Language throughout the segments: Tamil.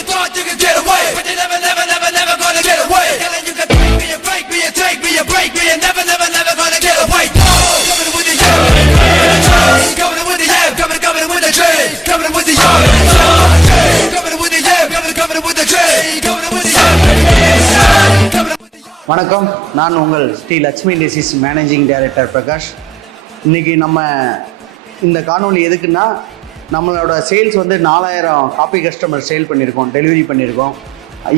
you thought you could get away, but you never, never, never, never gonna get away. Telling you could take me and break me and take me and break me and never, never, never gonna get away. Coming with the yam, coming with the yam, coming with the train, coming with the yam, coming with the yam, coming with the train, coming with the yam, coming with the yam. வணக்கம், நான் உங்கள் Sri Lakshmi industries managing director Prakash. இன்றைக்கி நம்ம இந்த காணொலி எதுக்குன்னா, நம்மளோட சேல்ஸ் வந்து 4000 காப்பி கஸ்டமர் சேல் பண்ணியிருக்கோம், டெலிவரி பண்ணியிருக்கோம்.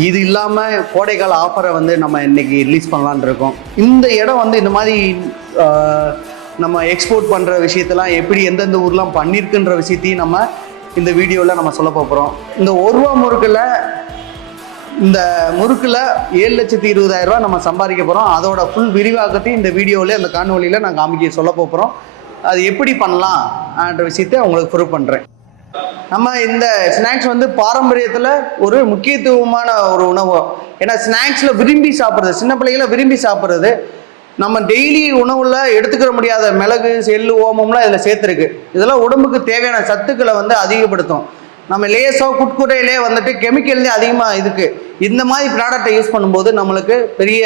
இது இல்லாமல் கோடைக்கால ஆஃபரை வந்து நம்ம இன்றைக்கி ரிலீஸ் பண்ணலான் இருக்கோம். இந்த இடம் வந்து இந்த மாதிரி நம்ம எக்ஸ்போர்ட் பண்ணுற விஷயத்தெல்லாம் எப்படி எந்தெந்த ஊர்லாம் பண்ணியிருக்குன்ற விஷயத்தையும் நம்ம இந்த வீடியோவில் நம்ம சொல்ல போகிறோம். இந்த 1 ரூபா முறுக்கில் இந்த முறுக்கில் 7,20,000 நம்ம சம்பாதிக்க போகிறோம். அதோட ஃபுல் விரிவாக்கத்தையும் இந்த வீடியோவில் அந்த காணொலியில் நான் காமிக்க சொல்ல போகிறோம். அது எப்படி பண்ணலாம்ன்ற விஷயத்தை உங்களுக்கு ப்ரூவ் பண்ணுறேன். நம்ம இந்த ஸ்நாக்ஸ் வந்து பாரம்பரியத்தில் ஒரு முக்கியத்துவமான ஒரு உணவு. ஏன்னா ஸ்நாக்ஸில் விரும்பி சாப்பிட்றது, சின்ன பிள்ளைகளை விரும்பி சாப்பிட்றது, நம்ம டெய்லி உணவில் எடுத்துக்கிற முடியாத மிளகு, எள்ளு, ஓமம்லாம் இதில் சேர்த்துருக்கு. இதெல்லாம் உடம்புக்கு தேவையான சத்துக்களை வந்து அதிகப்படுத்தும். நம்ம லேஸோ குட்குட்டையிலே வந்துட்டு கெமிக்கல்லே அதிகமாக இதுக்கு இந்த மாதிரி ப்ராடக்டை யூஸ் பண்ணும்போது நம்மளுக்கு பெரிய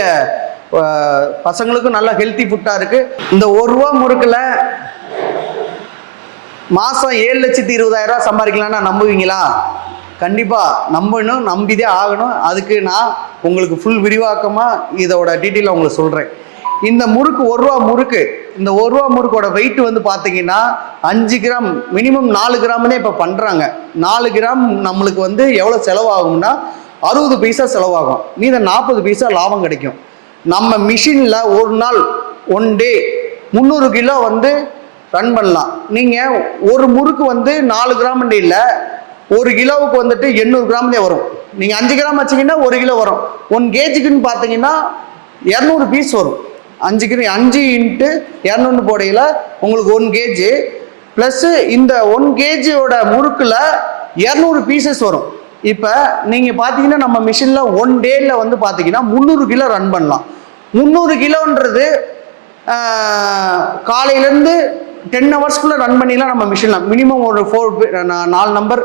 பசங்களுக்கும் நல்ல ஹெல்த்தி ஃபுட்டாக இருக்குது. இந்த 1 ரூபா முறுக்கில் மாதம் 7,20,000 சம்பாதிக்கலாம்னா நம்புவீங்களா? கண்டிப்பாக நம்பணும், நம்பிதான் ஆகணும். அதுக்கு நான் உங்களுக்கு ஃபுல் விரிவாக்கமாக இதோட டீட்டெயிலாக உங்களுக்கு சொல்கிறேன். இந்த முறுக்கு 1 ரூபா முறுக்கு, இந்த 1 ரூபா முறுக்கோட வெயிட் வந்து பார்த்தீங்கன்னா 5 கிராம், மினிமம் 4 கிராம்னே இப்போ பண்ணுறாங்க. 4 கிராம் நம்மளுக்கு வந்து எவ்வளோ செலவாகும்னா 60 பைசா செலவாகும், மீத 40 பைசா லாபம் கிடைக்கும். நம்ம மிஷினில் ஒரு நாள் 1 டே 300 கிலோ வந்து ரன் பண்ணலாம். நீங்கள் ஒரு முறுக்கு வந்து 4 கிராம் இல்லை, 1 கிலோவுக்கு வந்துட்டு 800 கிராம்லேயே வரும். நீங்கள் 5 கிராம் வச்சிங்கன்னா 1 கிலோ வரும். 1 கேஜுக்குன்னு பார்த்தீங்கன்னா 200 பீஸ் வரும். 5 × 200 போடையில் உங்களுக்கு 1 கேஜி ப்ளஸ்ஸு இந்த 1 கேஜியோட முறுக்கில் 200 பீசஸ் வரும். இப்போ நீங்கள் பார்த்தீங்கன்னா நம்ம மிஷினில் 1 டேயில் வந்து பார்த்தீங்கன்னா 300 கிலோ ரன் பண்ணலாம். 300 கிலோன்றது காலையிலேருந்து 10 ஹவர்ஸ்க்குள்ளே ரன் பண்ணிடலாம் நம்ம மிஷினில். மினிமம் ஒரு 4 நம்பர்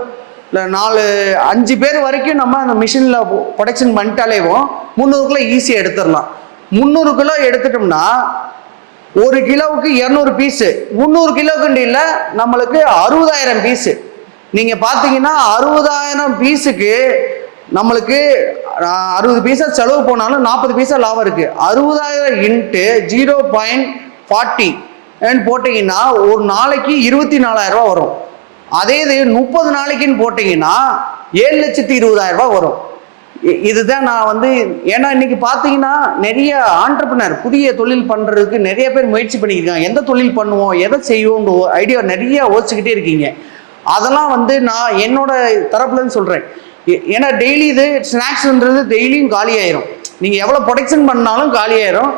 இல்லை 5 பேர் வரைக்கும் நம்ம அந்த மிஷினில் ப்ரொடக்ஷன் பண்ணிட்டாலேவும் 300 கிலோ ஈஸியாக எடுத்துடலாம். 300 கிலோ எடுத்துட்டோம்னா 1 கிலோவுக்கு 200 பீஸு, 300 கிலோக்குண்டு இல்லை நம்மளுக்கு 60,000 பீஸு. நீங்கள் பார்த்தீங்கன்னா 60,000 பீஸுக்கு நம்மளுக்கு 60 பைசா செலவு போனாலும் 40 பைசா லாபம் இருக்குது. 60,000 × 0.40 போட்டிங்கன்னா ஒரு நாளைக்கு 24,000 வரும். அதே இது 30 நாளைக்குன்னு போட்டிங்கன்னா 7,20,000 வரும். இதுதான் நான் வந்து, ஏன்னா இன்னைக்கு பார்த்தீங்கன்னா நிறைய ஆண்டர்பிரினர் புதிய தொழில் பண்ணுறதுக்கு நிறைய பேர் முயற்சி பண்ணியிருக்காங்க. எந்த தொழில் பண்ணுவோம், எதை செய்வோம்னு ஐடியா நிறைய யோசிச்சுக்கிட்டே இருக்கீங்க. அதெல்லாம் வந்து நான் என்னோட தரப்புலன்னு சொல்கிறேன். ஏன்னா டெய்லி இது ஸ்நாக்ஸ்ன்றது டெய்லியும் காலியாயிரும். நீங்கள் எவ்வளோ ப்ரொடக்ஷன் பண்ணாலும் காலியாயிரும்.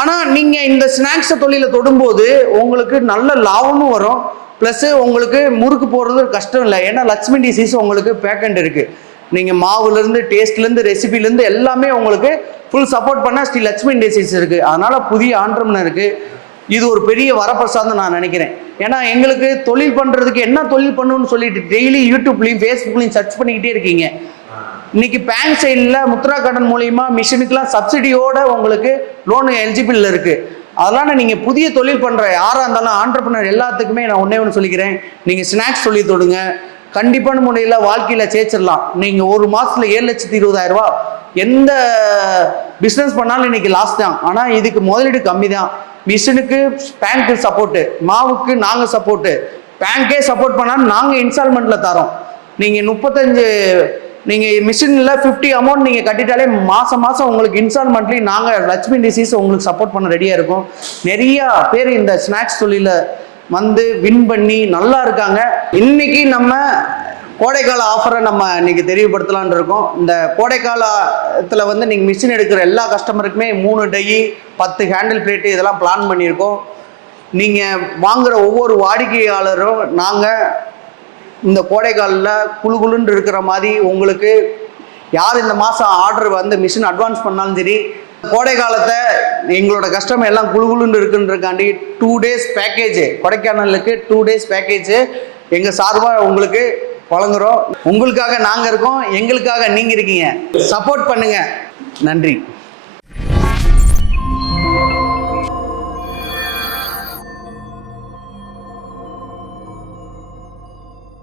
ஆனால் நீங்கள் இந்த ஸ்நாக்ஸை தொழிலை தொடும்போது உங்களுக்கு நல்ல லாபமும் வரும். ப்ளஸ்ஸு உங்களுக்கு முறுக்கு போடுறது கஷ்டம் இல்லை. ஏன்னா லட்சுமி டிசீஸ் உங்களுக்கு பேக்கண்ட் இருக்குது. நீங்கள் மாவுலேருந்து, டேஸ்ட்லேருந்து, ரெசிபிலேருந்து எல்லாமே உங்களுக்கு ஃபுல் சப்போர்ட் பண்ண ஸ்ரீ லட்சுமி இண்டஸ்ட்ரீஸ் இருக்குது. அதனால் புதிய ஆண்டர்பிரினருக்கு இது ஒரு பெரிய வரப்பிரசாதம் நான் நினைக்கிறேன். ஏன்னா எங்களுக்கு தொழில் பண்ணுறதுக்கு என்ன தொழில் பண்ணணும்னு சொல்லிட்டு டெய்லி யூடியூப்லையும் ஃபேஸ்புக்லையும் சர்ச் பண்ணிக்கிட்டே இருக்கீங்க. இன்னைக்கு பேங்க் சைடில் முத்ரா கடன் மூலிமா மிஷினுக்கெலாம் சப்சிடியோட உங்களுக்கு லோனு எலிஜிபிள் இருக்குது. அதெல்லாம் நீங்கள் புதிய தொழில் பண்ணுற யாராக இருந்தாலும் ஆண்டர்பிரினர் எல்லாத்துக்குமே நான் ஒன்று சொல்லிக்கிறேன். நீங்கள் ஸ்நாக்ஸ் சொல்லி தொடுங்க, கண்டிப்பான முறையில் வாழ்க்கையில் சேர்ச்சிடலாம். நீங்கள் ஒரு மாதத்தில் 7,20,000 எந்த பிஸ்னஸ் பண்ணாலும் இன்னைக்கு லாஸ் தான். ஆனால் இதுக்கு முதலீடு கம்மி தான். மிஷினுக்கு பேங்க்கு சப்போர்ட்டு, மாவுக்கு நாங்கள் சப்போர்ட்டு, பேங்க்கே சப்போர்ட் பண்ணாலும் நாங்கள் இன்ஸ்டால்மெண்ட்டில் தரோம். நீங்கள் 35 நீங்கள் மிஷினில் 50 அமௌண்ட் நீங்கள் கட்டிட்டாலே மாதம் உங்களுக்கு இன்ஸ்டால்மெண்ட்லேயும் நாங்கள் லட்சுமி டிசீஸ் உங்களுக்கு சப்போர்ட் பண்ண ரெடியாக இருக்கும். நிறையா பேர் இந்த ஸ்நாக்ஸ் தொழிலில் வந்து வின் பண்ணி நல்லா இருக்காங்க. இன்னைக்கு நம்ம கோடைக்கால ஆஃபரை நம்ம இன்னைக்கு தெரியப்படுத்தலான் இருக்கோம். இந்த கோடைக்காலத்தில் வந்து நீங்கள் மிஷின் எடுக்கிற எல்லா கஸ்டமருக்குமே 3 டை, 10 ஹேண்டில் பிளேட்டு இதெல்லாம் பிளான் பண்ணியிருக்கோம். நீங்கள் வாங்குகிற ஒவ்வொரு வாடிக்கையாளரும் நாங்கள் இந்த கோடைக்காலில் குழுன்னு இருக்கிற மாதிரி உங்களுக்கு யார் இந்த மாதம் ஆர்டர் வந்து மிஷின் அட்வான்ஸ் பண்ணாலும் சரி, கோடை காலத்தை எங்களோட கஸ்டமர் எல்லாம் குழுன்னு இருக்குன்றக்காண்டி 2 days பேக்கேஜ், கொடைக்கானலுக்கு 2 days பேக்கேஜ் எங்கள் சார்பாக உங்களுக்கு வழங்குறோம். உங்களுக்காக நாங்கள் இருக்கோம், எங்களுக்காக நீங்கள் இருக்கீங்க. சப்போர்ட் பண்ணுங்க. நன்றி.